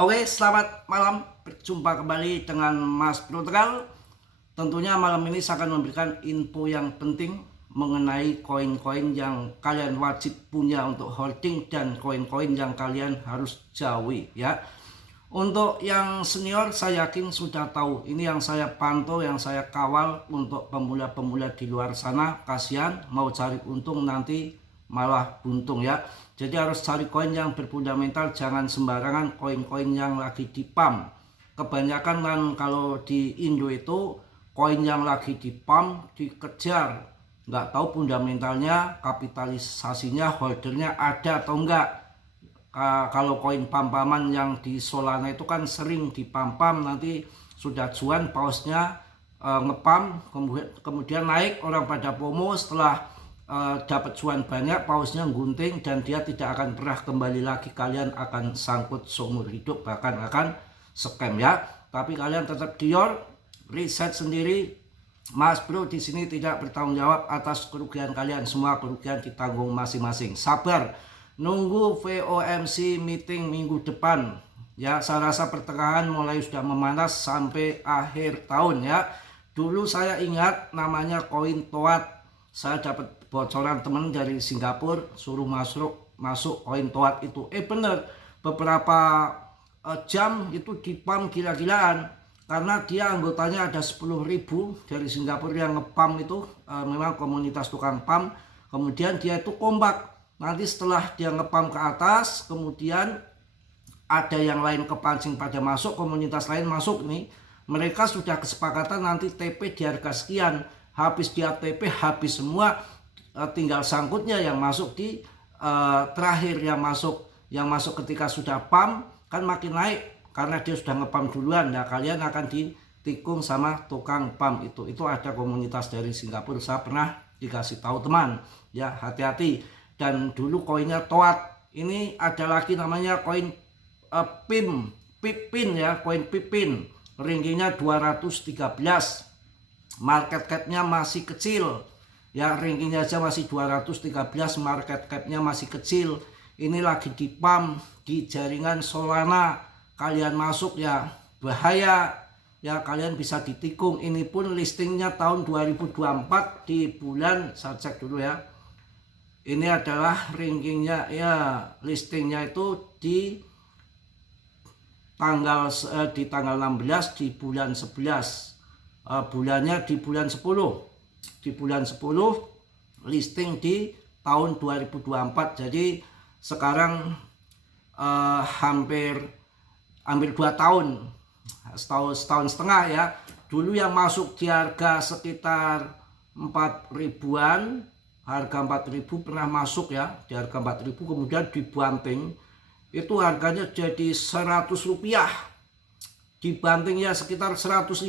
Oke, selamat malam. Berjumpa kembali dengan Mas Bro Tegal. Tentunya malam ini saya akan memberikan info yang penting mengenai koin-koin yang kalian wajib punya untuk holding dan koin-koin yang kalian harus jauhi ya. Untuk yang senior saya yakin sudah tahu. Ini yang saya pantau, yang saya kawal untuk pemula-pemula di luar sana. Kasihan mau cari untung nanti malah buntung ya. Jadi harus cari koin yang berfundamental, jangan sembarangan koin-koin yang lagi di pump. Kebanyakan kan kalau di Indo itu koin yang lagi di pump dikejar, nggak tahu fundamentalnya, kapitalisasinya, holdernya ada atau enggak. Kalau koin pam-paman yang di Solana itu kan sering dipam-pam, nanti sudah cuan pausnya ngepam, kemudian naik, orang pada FOMO, setelah dapat cuan banyak pausnya gunting dan dia tidak akan pernah kembali lagi. Kalian akan sangkut seumur hidup, bahkan akan scam ya. Tapi kalian tetap dior, riset sendiri. Mas Bro di sini tidak bertanggung jawab atas kerugian kalian, semua kerugian ditanggung masing-masing. Sabar, nunggu FOMC meeting minggu depan ya. Saya rasa pertengahan mulai sudah memanas sampai akhir tahun ya. Dulu saya ingat namanya koin TOAT, saya dapat bocoran teman dari Singapura suruh masuk koin TOAT itu. Bener, beberapa jam itu di pump gila-gilaan karena dia anggotanya ada 10.000 dari Singapura yang ngepam itu. Memang komunitas tukang pump. Kemudian dia itu kompak. Nanti setelah dia ngepam ke atas, kemudian ada yang lain kepancing pada masuk, komunitas lain masuk nih. Mereka sudah kesepakatan nanti TP di harga sekian. Habis dia TP, habis semua, tinggal sangkutnya yang masuk di terakhir, yang masuk ketika sudah pump kan makin naik karena dia sudah ngepump duluan. Nah kalian akan ditikung sama tukang pump itu ada komunitas dari Singapura, saya pernah dikasih tahu teman ya, hati-hati. Dan dulu koinnya TOAT, ini ada lagi namanya koin Pipin ya, koin Pipin, rankingnya 213, market capnya masih kecil ya, rankingnya aja masih 213, market capnya masih kecil. Ini lagi di pump di jaringan Solana, kalian masuk ya bahaya ya, kalian bisa ditikung. Ini pun listingnya tahun 2024 di bulan, saya cek dulu ya, ini adalah rankingnya ya, listingnya itu di tanggal 16 di bulan 11, bulannya di bulan 10, di bulan 10, listing di tahun 2024. Jadi sekarang hampir 2 tahun, setahun setengah ya. Dulu yang masuk di harga sekitar 4.000-an, harga 4.000 pernah masuk ya, di harga 4.000, kemudian dibanting itu harganya jadi 100 rupiah, dibanting ya sekitar 150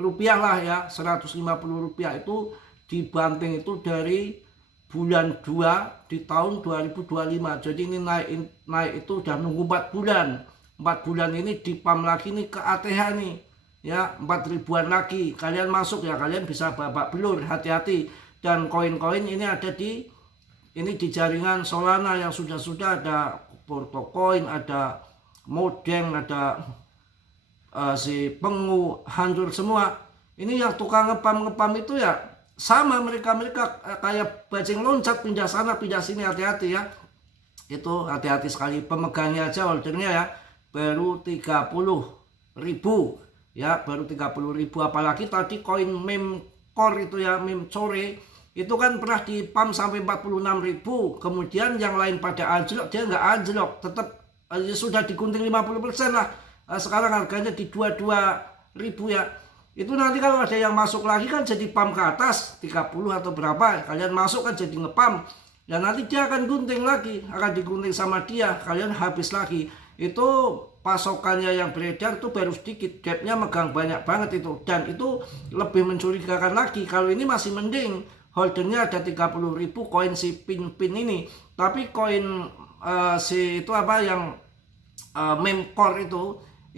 rupiah lah ya, 150 rupiah itu dibanting itu dari bulan 2 di tahun 2025. Jadi ini naik itu udah nunggu 4 bulan. 4 bulan ini dipam lagi nih ke ATH nih ya, 4.000-an lagi. Kalian masuk ya, kalian bisa babak belur, hati-hati. Dan koin-koin ini ada di jaringan Solana yang sudah ada Portocoin, ada Modeng, ada si Pengu, hancur semua. Ini yang tukang ngepam itu ya sama, mereka kayak bajing loncat, pindah sana pindah sini, hati-hati ya. Itu hati-hati sekali. Pemegangnya aja, holdernya ya baru 30.000 ya, baru 30.000. Apalagi tadi koin meme core itu ya, meme core itu kan pernah di pump sampai 46.000. Kemudian yang lain pada anjlok, dia nggak anjlok, tetap sudah digunting 50% lah. Sekarang harganya di 22.000 ya. Itu nanti kalau ada yang masuk lagi kan jadi pump ke atas 30 atau berapa, kalian masuk kan jadi ngepump ya, nanti dia akan gunting lagi, akan digunting sama dia, kalian habis lagi. Itu pasokannya yang beredar tuh baru sedikit, gapnya megang banyak banget itu, dan itu lebih mencurigakan lagi. Kalau ini masih mending, holdernya ada 30.000 koin si pin ini. Tapi koin si itu apa yang meme core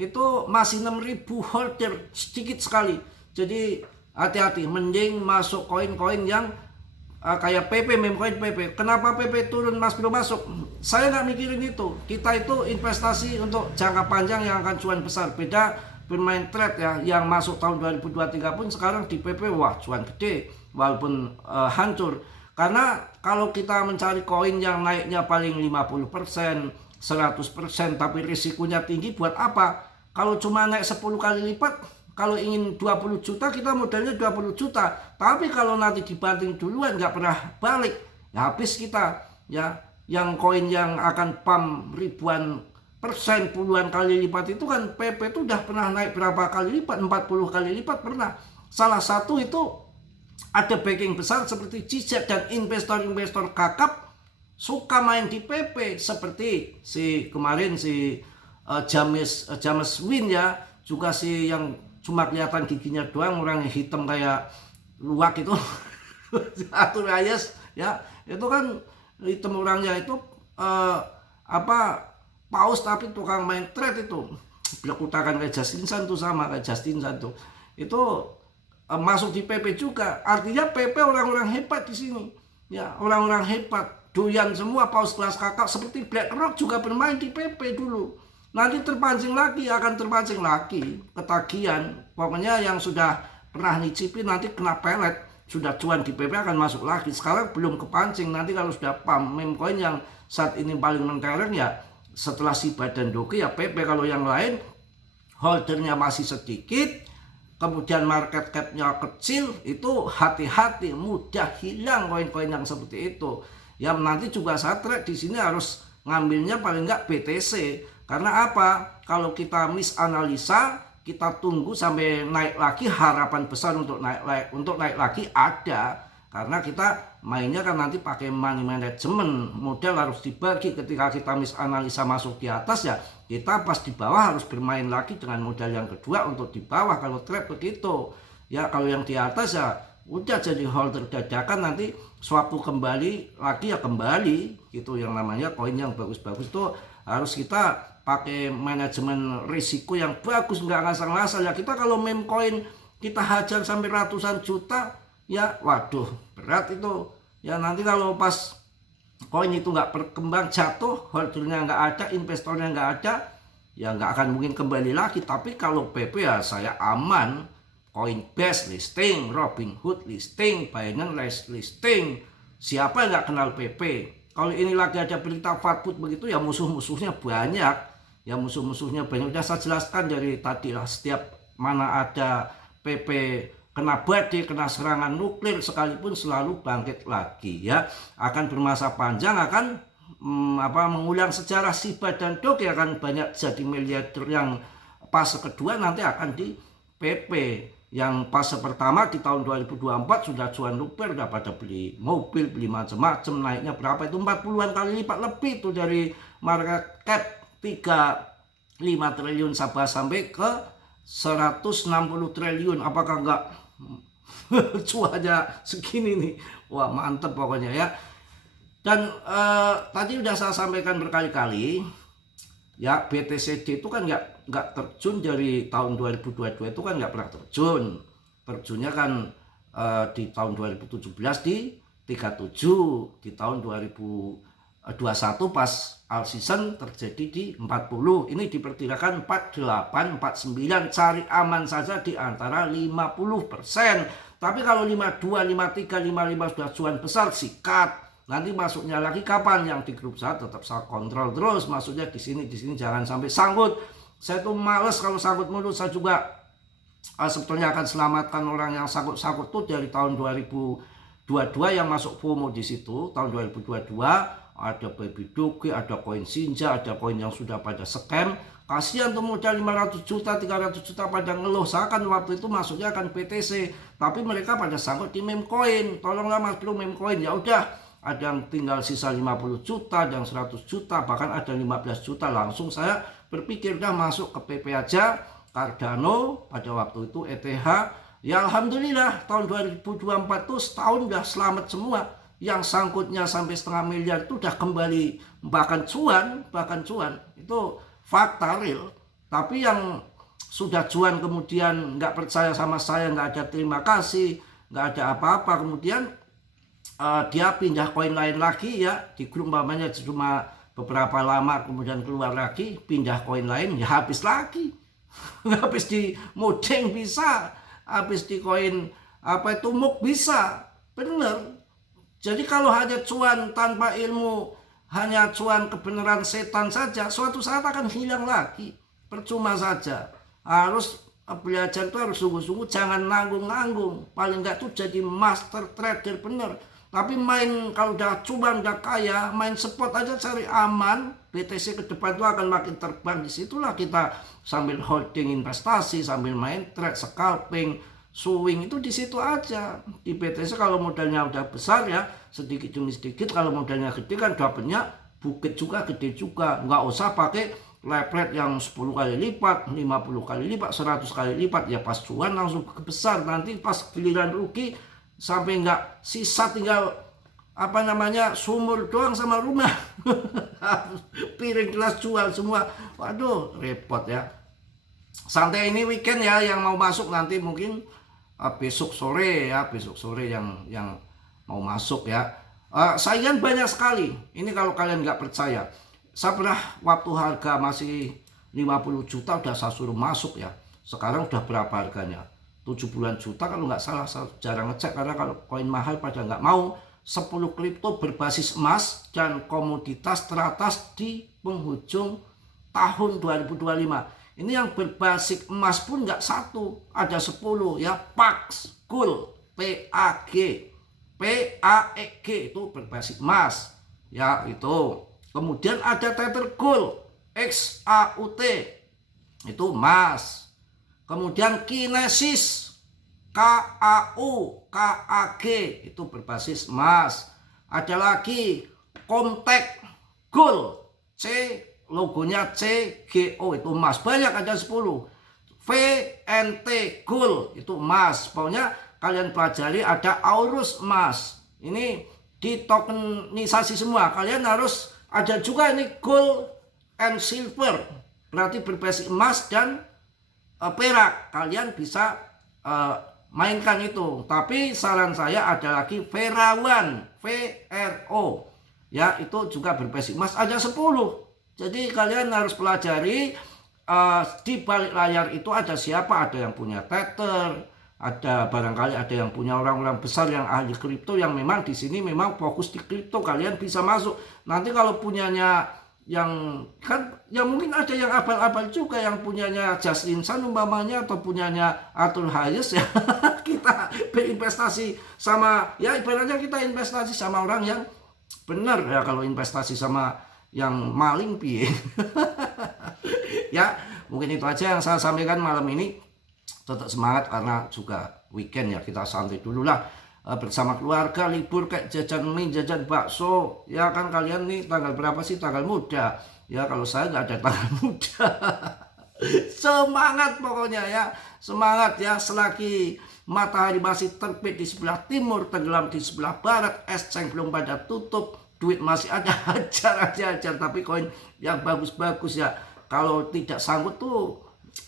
itu masih 6.000 holder, sedikit sekali. Jadi hati-hati, mending masuk koin-koin yang kayak PP, meme coin PP. Kenapa PP turun Mas Bro masuk? Saya nggak mikirin itu. Kita itu investasi untuk jangka panjang yang akan cuan besar. Beda bermain trade ya, yang masuk tahun 2023 pun sekarang di PP wah cuan gede walaupun hancur. Karena kalau kita mencari koin yang naiknya paling 50%, 100% tapi risikonya tinggi, buat apa? Kalau cuma naik 10 kali lipat, kalau ingin 20 juta kita modalnya 20 juta. Tapi kalau nanti dibanting duluan nggak pernah balik, ya habis kita. Ya, yang koin yang akan pump ribuan persen, puluhan kali lipat itu kan PP itu udah pernah naik berapa kali lipat, 40 kali lipat pernah. Salah satu itu ada backing besar seperti Zigzag dan investor-investor kakap suka main di PP seperti kemarin James Win ya, juga yang cuma kelihatan giginya doang, orang yang hitam kayak luwak itu Arthur Hayes ya, itu kan hitam orangnya itu paus tapi tukang main trade itu, belakutakan kayak Justin Sun tuh, sama kayak Justin Sun tuh itu masuk di PP juga. Artinya PP orang-orang hebat di sini ya, orang-orang hebat doyan semua paus kelas kakak. Seperti BlackRock juga bermain di PP dulu, nanti terpancing lagi, akan terpancing lagi ketagihan. Pokoknya yang sudah pernah nyicipin nanti kena pelet, sudah cuan di PP akan masuk lagi. Sekarang belum kepancing, nanti kalau sudah pump meme coin yang saat ini paling mentereng ya setelah Shiba dan Doge ya PP. Kalau yang lain holdernya masih sedikit, kemudian market cap-nya kecil, itu hati-hati, mudah hilang koin-koin yang seperti itu. Ya nanti juga saya trade di sini harus ngambilnya paling enggak BTC. Karena apa? Kalau kita misanalisa, kita tunggu sampai naik lagi, harapan besar untuk naik lagi ada. Karena kita mainnya kan nanti pakai money management, modal harus dibagi. Ketika kita misanalisa masuk di atas ya, kita pas di bawah harus bermain lagi dengan modal yang kedua untuk di bawah. Kalau trade begitu ya, kalau yang di atas ya udah jadi holder dadakan, nanti suatu kembali lagi ya kembali gitu. Yang namanya koin yang bagus-bagus itu harus kita pakai manajemen risiko yang bagus, nggak ngasal-ngasal ya. Kita kalau meme coin kita hajar sampai ratusan juta ya, waduh berat itu ya. Nanti kalau pas koin itu nggak berkembang, jatuh, holdernya nggak ada, investornya nggak ada, ya nggak akan mungkin kembali lagi. Tapi kalau PP ya saya aman, Coinbase listing, Robinhood listing, Binance listing, siapa yang nggak kenal PP? Kalau ini lagi ada berita fatput begitu ya musuh-musuhnya banyak, ya musuh-musuhnya banyak. Udah saya jelaskan dari tadi lah, setiap mana ada PP kena badai, kena serangan nuklir sekalipun selalu bangkit lagi ya. Akan bermasa panjang, akan mengulang sejarah Shiba dan Doge, akan banyak jadi miliarder yang fase kedua nanti akan di PP. Yang fase pertama di tahun 2024 sudah cuan luper, udah pada beli mobil, beli macam-macam, naiknya berapa itu 40-an kali lipat lebih itu dari market cap 35 triliun sampai ke 160 triliun. Apakah enggak cuannya segini nih? Wah mantep pokoknya ya. Dan tadi udah saya sampaikan berkali-kali ya, BTCD itu kan nggak terjun dari tahun 2022, itu kan nggak pernah terjun. Terjunnya kan di tahun 2017 di 37, di tahun 2021 pas all season terjadi di 40. Ini diperkirakan 48, 49, cari aman saja di antara 50%. Tapi kalau 52, 53, 55 sudah cuan besar, sikat. Nanti masuknya lagi kapan? Yang di grup saya tetap saya kontrol terus. Masuknya di sini jangan sampai sangkut. Saya tuh males kalau sangkut mulu. Saya juga sebetulnya akan selamatkan orang yang sangkut-sangkut tuh dari tahun 2022 yang masuk FOMO di situ. Tahun 2022 ada Baby Doge, ada koin Shinja, ada koin yang sudah pada scam. Kasihan tuh modal 500 juta, 300 juta pada ngeluh. Saya kan waktu itu masuknya akan BTC, tapi mereka pada sangkut di meme coin. Tolonglah Mas Bro meme coin. Ya udah, ada yang tinggal sisa 50 juta, ada yang 100 juta, bahkan ada 15 juta. Langsung saya berpikir udah masuk ke PP aja, Cardano pada waktu itu, ETH. Ya alhamdulillah tahun 2024 tuh setahun udah selamat semua. Yang sangkutnya sampai 0,5 miliar itu udah kembali, bahkan cuan itu fakta real. Tapi yang sudah cuan kemudian nggak percaya sama saya, nggak ada terima kasih, nggak ada apa-apa, kemudian dia pindah koin lain lagi ya, di grup umpamanya cuma beberapa lama kemudian keluar lagi, pindah koin lain, ya habis lagi. Habis di modeng bisa, habis di koin apa itu muk bisa, bener. Jadi kalau hanya cuan tanpa ilmu, hanya cuan kebenaran setan saja, suatu saat akan hilang lagi, percuma saja. Harus belajar itu harus sungguh-sungguh, jangan nanggung-nanggung. Paling enggak tuh jadi master trader bener. Tapi main kalau udah cuan, udah kaya, main spot aja cari aman, BTC ke depan itu akan makin terbang. Disitulah kita sambil holding investasi, sambil main trade, scalping, swing itu di situ aja. Di BTC kalau modalnya udah besar ya, sedikit demi sedikit. Kalau modalnya gede kan dapatnya bukit juga, gede juga. Nggak usah pakai lepret yang 10 kali lipat, 50 kali lipat, 100 kali lipat. Ya pas cuan langsung besar. Nanti pas giliran rugi sampai nggak sisa tinggal apa namanya sumur doang sama rumah. Piring gelas jual semua. Waduh repot ya. Santai ini weekend ya, yang mau masuk nanti mungkin besok sore ya, besok sore yang mau masuk ya. Saingan banyak sekali. Ini kalau kalian nggak percaya, saya pernah waktu harga masih 50 juta udah saya suruh masuk ya. Sekarang udah berapa harganya? 70-an juta kalau nggak salah. Saya jarang ngecek karena kalau koin mahal pada nggak mau. 10 kripto berbasis emas dan komoditas teratas di penghujung tahun 2025. Ini yang berbasis emas pun nggak satu, ada 10 ya. PAX, Gold, PAG, PAEG itu berbasis emas ya itu. Kemudian ada Tether Gold, XAUT itu emas. Kemudian Kinesis, KAU, KAG itu berbasis emas. Ada lagi Comtech Gold, C logonya CGO itu emas. Banyak, ada 10. VNT Gold itu emas. Pokoknya kalian pelajari, ada Aurus emas. Ini ditokenisasi semua. Kalian harus ada juga ini Gold and Silver. Berarti berbasis emas dan perak. Kalian bisa mainkan itu. Tapi saran saya ada lagi Verawan, VRO. Ya, itu juga berbasis emas, ada 10. Jadi kalian harus pelajari di balik layar itu ada siapa, ada yang punya Tether, ada barangkali ada yang punya orang-orang besar yang ahli kripto yang memang di sini memang fokus di kripto, kalian bisa masuk. Nanti kalau punyanya yang kan yang mungkin ada yang abal-abal juga, yang punyanya Justin Sun umpamanya atau punyanya Arthur Hayes ya. Kita berinvestasi sama ya, ibaratnya kita investasi sama orang yang benar ya. Kalau investasi sama yang maling piye. Ya, mungkin itu aja yang saya sampaikan malam ini. Tetap semangat karena juga weekend ya, kita santai dulu lah bersama keluarga, libur kayak jajan mie, jajan bakso. Ya kan kalian nih tanggal berapa sih tanggal muda? Ya kalau saya nggak ada tanggal muda. Semangat pokoknya ya, semangat ya. Selagi matahari masih terbit di sebelah timur, tenggelam di sebelah barat, exchange belum pada tutup, duit masih ada, ajar. Tapi koin yang bagus-bagus ya. Kalau tidak sanggup tuh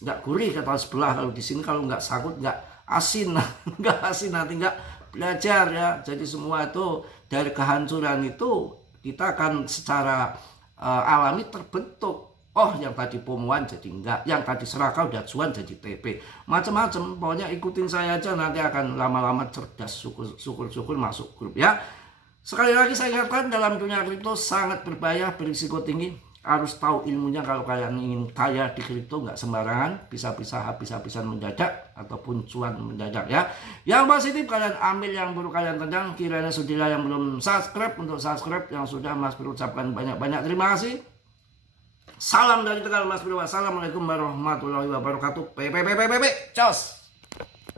nggak gurih kata sebelah. Kalau di sini kalau nggak sanggup nggak asin, nggak asin, nanti nggak belajar ya. Jadi semua itu dari kehancuran itu kita akan secara alami terbentuk. Oh, yang tadi pomoan jadi enggak, yang tadi serakah udah cuan jadi TP, macam-macam. Pokoknya ikutin saya aja, nanti akan lama-lama cerdas. Syukur-syukur masuk grup ya. Sekali lagi saya ingatkan, dalam dunia kripto sangat berbahaya, berisiko tinggi. Harus tahu ilmunya kalau kalian ingin kaya di kripto, nggak sembarangan, bisa-bisa habis-habisan mendadak ataupun cuan mendadak ya. Yang positif kalian ambil, yang buruk kalian tendang. Kiranya sudilah yang belum subscribe untuk subscribe, yang sudah Mas Bro ucapkan banyak-banyak terima kasih. Salam dari Tegal Mas Bro. Wassalamualaikum warahmatullahi wabarakatuh. Cos.